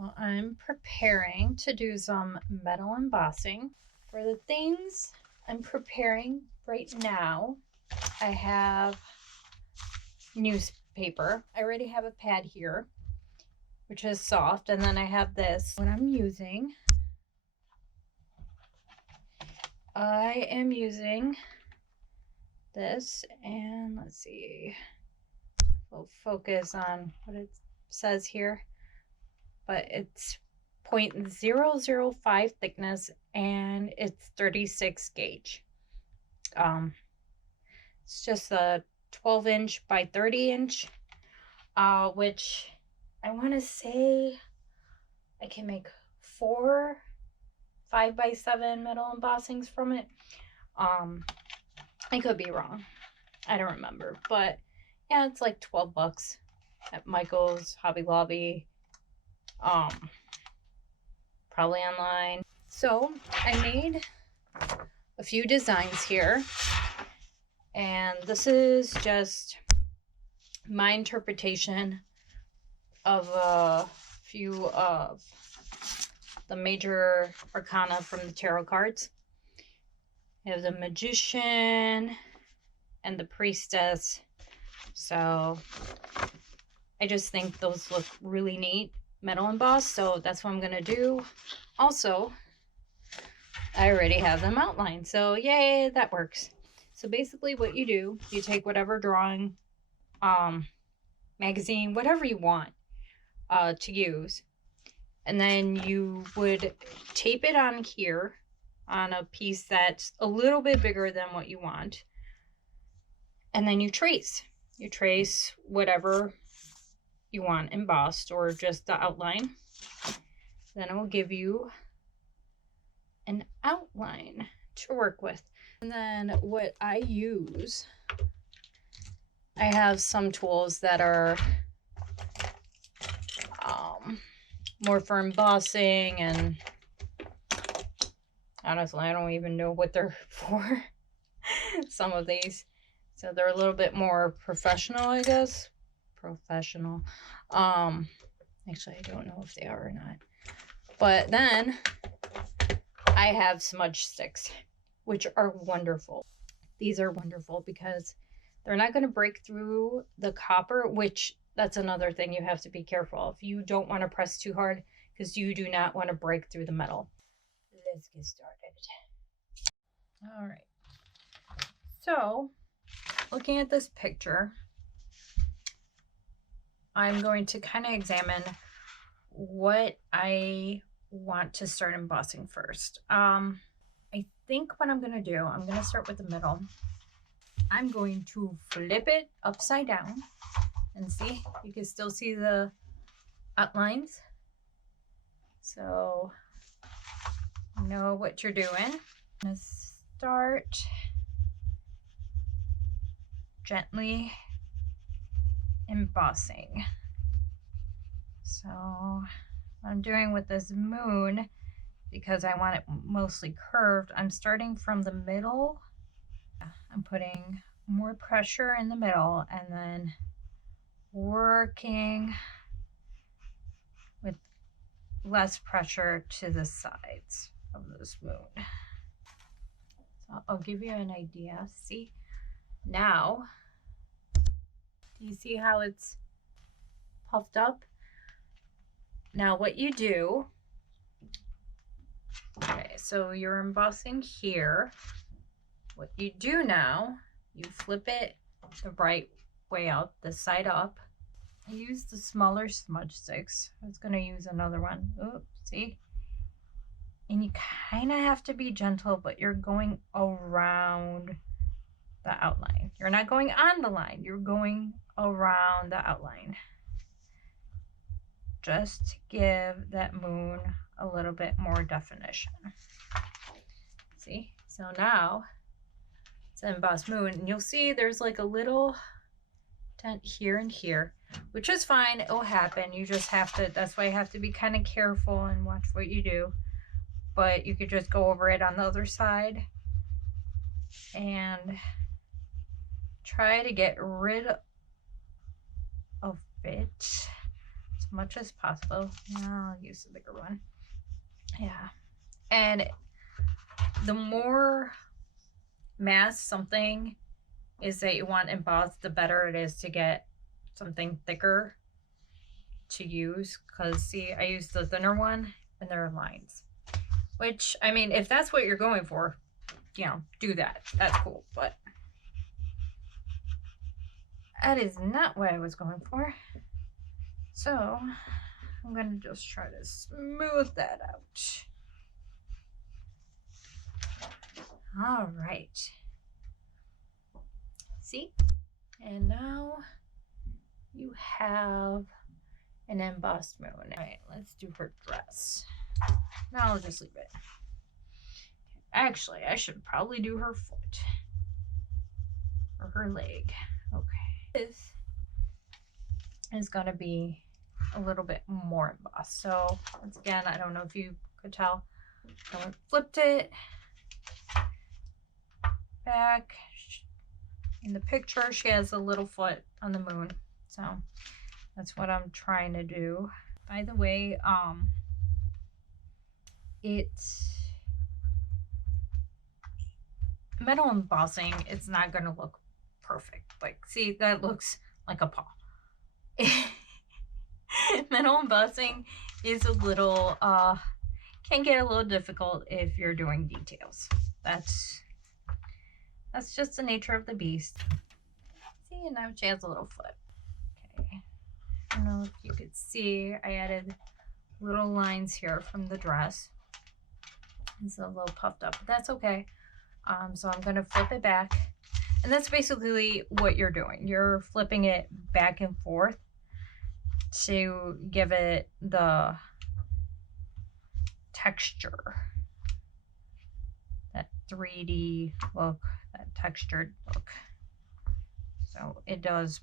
Well, I'm preparing to do some metal embossing. For the things I'm preparing right now, I have newspaper. I already have a pad here, which is soft, and then I have this. What I'm using, I am using this, and let's see, we'll focus on what it says here, but it's 0.005 thickness and it's 36 gauge. It's just a 12-inch by 30-inch, which I want to say I can make 4 5x7 metal embossings from it. I could be wrong. I don't remember, but yeah, it's like 12 bucks at Michael's, Hobby Lobby, probably online. So I made a few designs here, and this is just my interpretation of a few of the major arcana from the tarot cards. I have the Magician and the Priestess. So I just think those look really neat, metal embossed, so that's what I'm gonna do. Also, I already have them outlined, so yay, that works. So basically what you do, you take whatever drawing, magazine, whatever you want to use, and then you would tape it on here on a piece that's a little bit bigger than what you want, and then you trace whatever you want embossed or just the outline. Then it will give you an outline to work with. And then what I use, I have some tools that are more for embossing, and honestly I don't even know what they're for. Some of these, so they're a little bit more professional, I guess. Professional. Actually I don't know if they are or not. But then I have smudge sticks, which are wonderful. These are wonderful because they're not going to break through the copper, which that's another thing you have to be careful if you don't want to press too hard, because you do not want to break through the metal. Let's get started. All right. So, looking at this picture, I'm going to kind of examine what I want to start embossing first. I think what I'm going to do, I'm going to start with the middle. I'm going to flip it upside down, and see, you can still see the outlines. So you know what you're doing. I'm going to start gently embossing. So I'm doing with this moon, because I want it mostly curved, I'm starting from the middle. I'm putting more pressure in the middle and then working with less pressure to the sides of this moon. So I'll give you an idea. See, now, do you see how it's puffed up? Now what you do, okay, so you're embossing here. What you do now, you flip it the right way out, the side up. I use the smaller smudge sticks. I was going to use another one. Oops, see? And you kind of have to be gentle, but you're going around the outline. You're not going on the line, you're going around the outline, just to give that moon a little bit more definition. See? So now it's an embossed moon, and you'll see there's like a little dent here and here, which is fine, it'll happen. You just have to, that's why you have to be kind of careful and watch what you do. But you could just go over it on the other side and try to get rid of it as much as possible. I'll use the bigger one. Yeah. And the more mass something is that you want embossed, the better it is to get something thicker to use. Because see, I used the thinner one and there are lines. Which, I mean, if that's what you're going for, you know, do that. That's cool. But that is not what I was going for. So I'm going to just try to smooth that out. All right. See? And now you have an embossed moon. All right, let's do her dress. No, I'll just leave it. Actually, I should probably do her foot or her leg. Okay. This is going to be a little bit more embossed. So once again, I don't know if you could tell, I flipped it back. In the picture, she has a little foot on the moon. So that's what I'm trying to do. By the way, it's metal embossing. It's not going to look perfect. Like, see, that looks like a paw. Metal embossing is a little, can get a little difficult if you're doing details. That's just the nature of the beast. See, and now she has a little foot. Okay. I don't know if you could see, I added little lines here from the dress. It's a little puffed up, but that's okay. So I'm going to flip it back. And that's basically what you're doing. You're flipping it back and forth to give it the texture, that 3D look, that textured look. So it does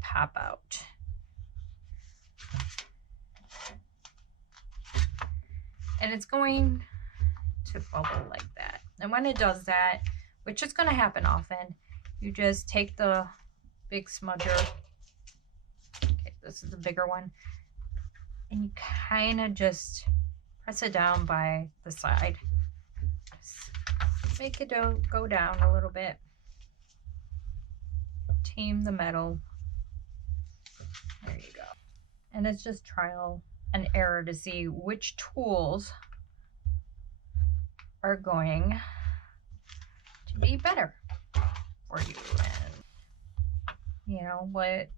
pop out. And it's going to bubble like that. And when it does that, which is going to happen often, you just take the big smudger. Okay, this is the bigger one. And you kind of just press it down by the side. Just make it go down a little bit. Tame the metal. There you go. And it's just trial and error to see which tools are going to be better for you, and you know what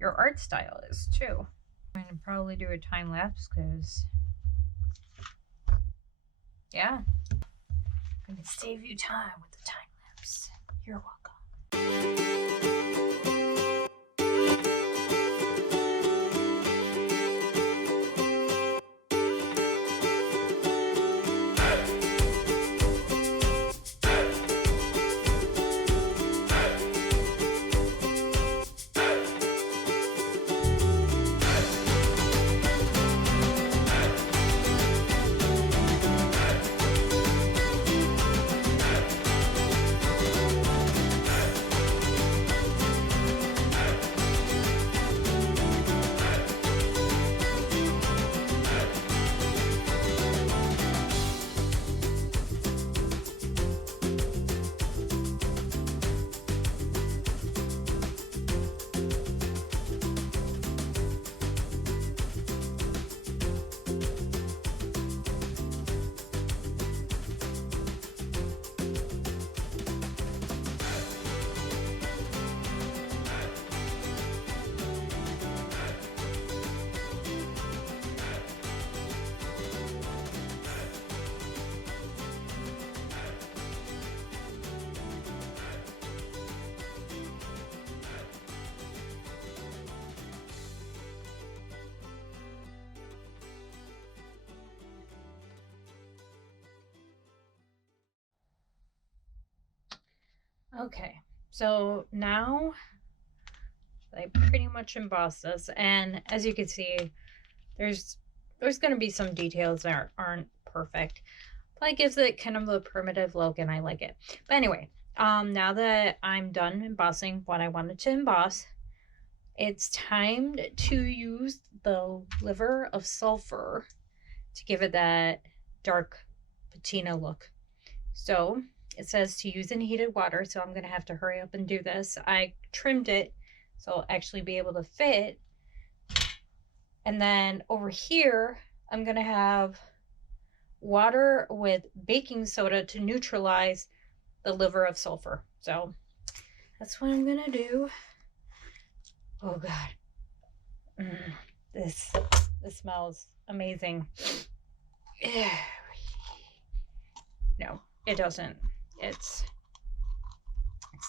your art style is too. I'm gonna probably do a time lapse because, yeah, I'm gonna save you time with the time lapse. You're welcome. Okay, so now I pretty much embossed this, and as you can see, there's going to be some details that aren't perfect, but it gives it kind of a primitive look, and I like it. But anyway, now that I'm done embossing what I wanted to emboss, it's time to use the liver of sulfur to give it that dark patina look. So it says to use in heated water, so I'm going to have to hurry up and do this. I trimmed it so I'll actually be able to fit. And then over here, I'm going to have water with baking soda to neutralize the liver of sulfur. So that's what I'm going to do. Oh God. This smells amazing. No, it doesn't. It's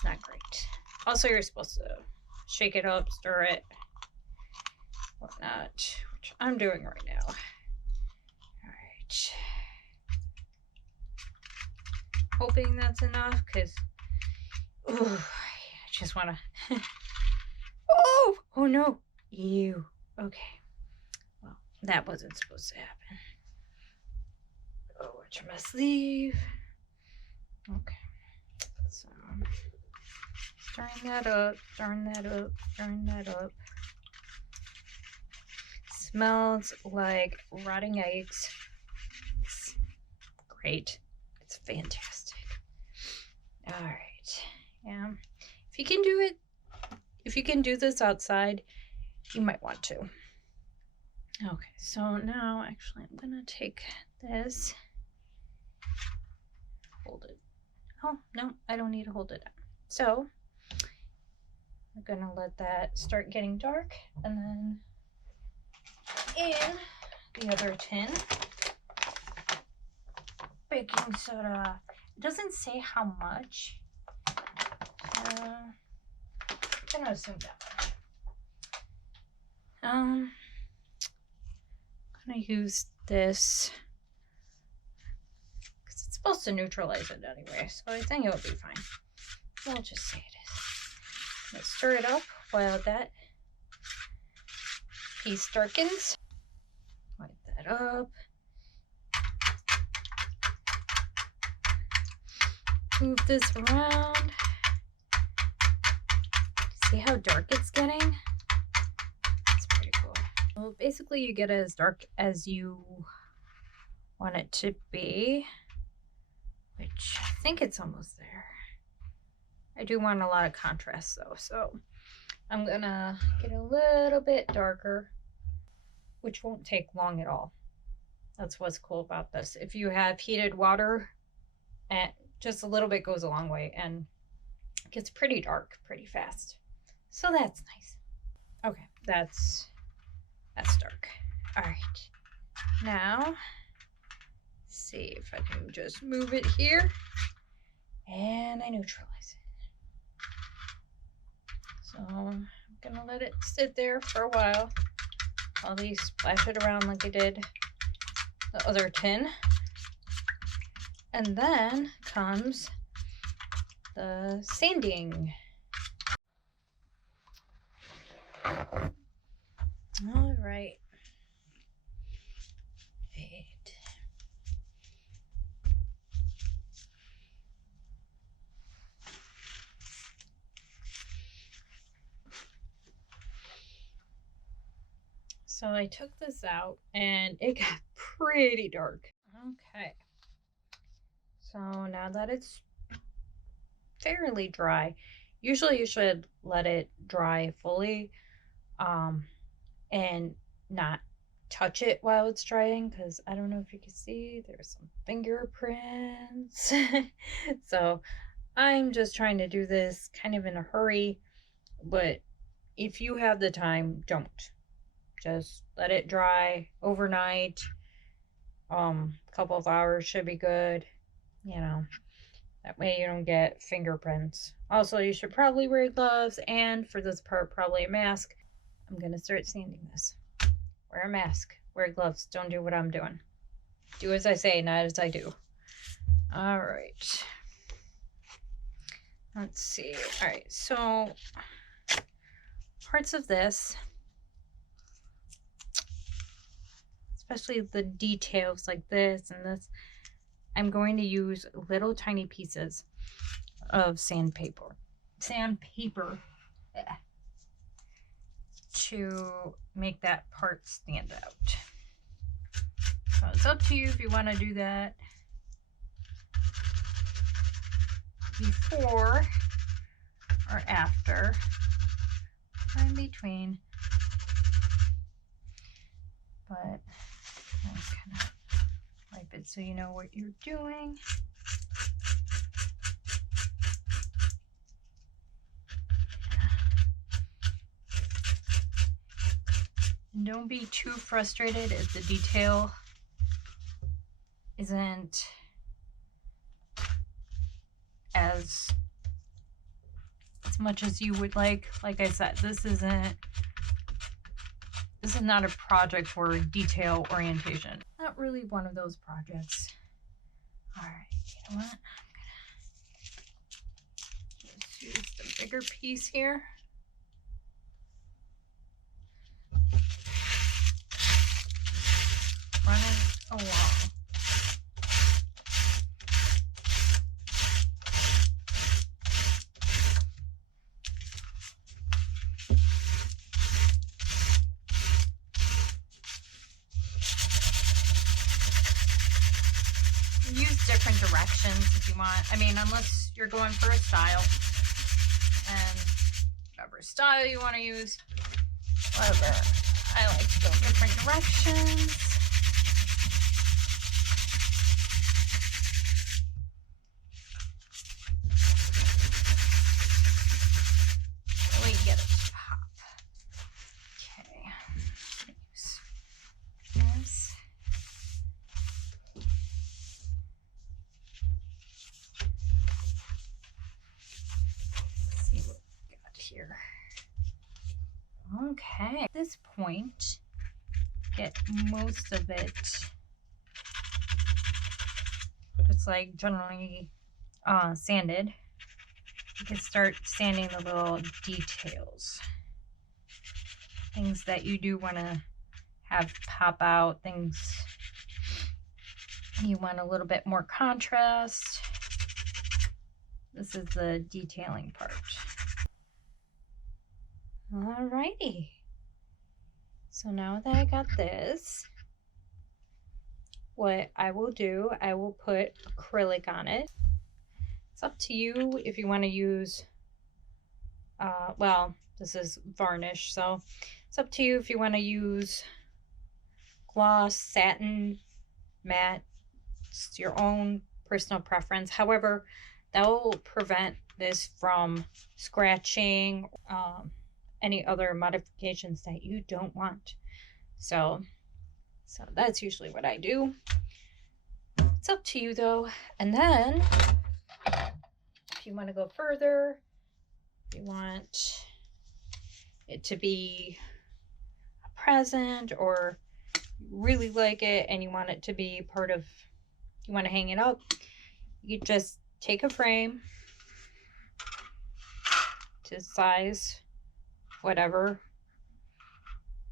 not great. Also, you're supposed to shake it up, stir it, whatnot, which I'm doing right now. All right. Hoping that's enough, because I just want to. Oh no. Ew. Okay. Well, that wasn't supposed to happen. Oh, watch my sleeve. Okay. So, stirring that up, stirring that up, stirring that up. Smells like rotting eggs. It's great. It's fantastic. All right. Yeah. If you can do it, if you can do this outside, you might want to. Okay, so now actually I'm gonna take this, hold it. Oh, no, I don't need to hold it. So I'm gonna let that start getting dark, and then in the other tin, baking soda. It doesn't say how much. I'm gonna assume that. I'm gonna use this because it's supposed to neutralize it anyway, so I think it will be fine. I'll just say it is. Let's stir it up while that piece darkens. Wipe that up. Move this around. See how dark it's getting? It's pretty cool. Well, basically you get it as dark as you want it to be, which I think it's almost there. I do want a lot of contrast though, so I'm gonna get a little bit darker, which won't take long at all. That's what's cool about this. If you have heated water, and just a little bit goes a long way, and it gets pretty dark pretty fast. So that's nice. Okay, that's dark. All right, now see if I can just move it here, and I neutralize it. So I'm gonna let it sit there for a while. I'll at least splash it around like I did the other tin. And then comes the sanding. All right. So I took this out and it got pretty dark. Okay. So now that it's fairly dry, usually you should let it dry fully and not touch it while it's drying, because I don't know if you can see, there's some fingerprints. So I'm just trying to do this kind of in a hurry, but if you have the time, don't. Just let it dry overnight. A couple of hours should be good, you know. That way you don't get fingerprints. Also, you should probably wear gloves, and for this part, probably a mask. I'm going to start sanding this. Wear a mask. Wear gloves. Don't do what I'm doing. Do as I say, not as I do. All right. Let's see. All right, so parts of this, especially the details like this and this, I'm going to use little tiny pieces of sandpaper. to make that part stand out. So it's up to you if you want to do that before or after, or in between. But I kind of wipe it so you know what you're doing. And don't be too frustrated if the detail isn't as much as you would like. Like I said, this is not a project for detail orientation. Not really one of those projects. All right, you know what? I'm gonna just use the bigger piece here. Run it along. Use different directions if you want. I mean, unless you're going for a style, and whatever style you want to use, whatever. I like to go different directions. Really get it to pop. Okay. Use this. See what we got here. Okay. At this point, get most of it just like generally sanded. You can start sanding the little details, things that you do want to have pop out, things you want a little bit more contrast. This is the detailing part. Alrighty. So now that I got this, what I will do, I will put acrylic on it. It's up to you if you want to use, well, this is varnish, so it's up to you if you want to use gloss, satin, matte. It's your own personal preference. However, that will prevent this from scratching, any other modifications that you don't want. So that's usually what I do. It's up to you though. And then if you want to go further, if you want it to be a present, or you really like it and you want it to be part of, you want to hang it up, you just take a frame to size whatever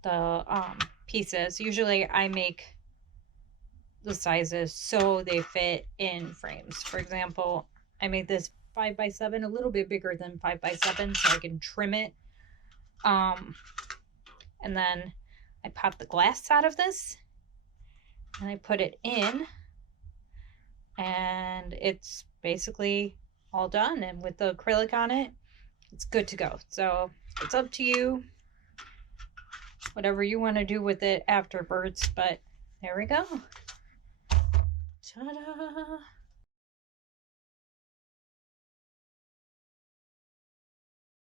the pieces. Usually I make the sizes so they fit in frames. For example, I made this 5x7, a little bit bigger than 5x7, so I can trim it. And then I pop the glass out of this and I put it in, and it's basically all done. And with the acrylic on it, it's good to go. So it's up to you, whatever you want to do with it afterwards. But there we go. Ta-da!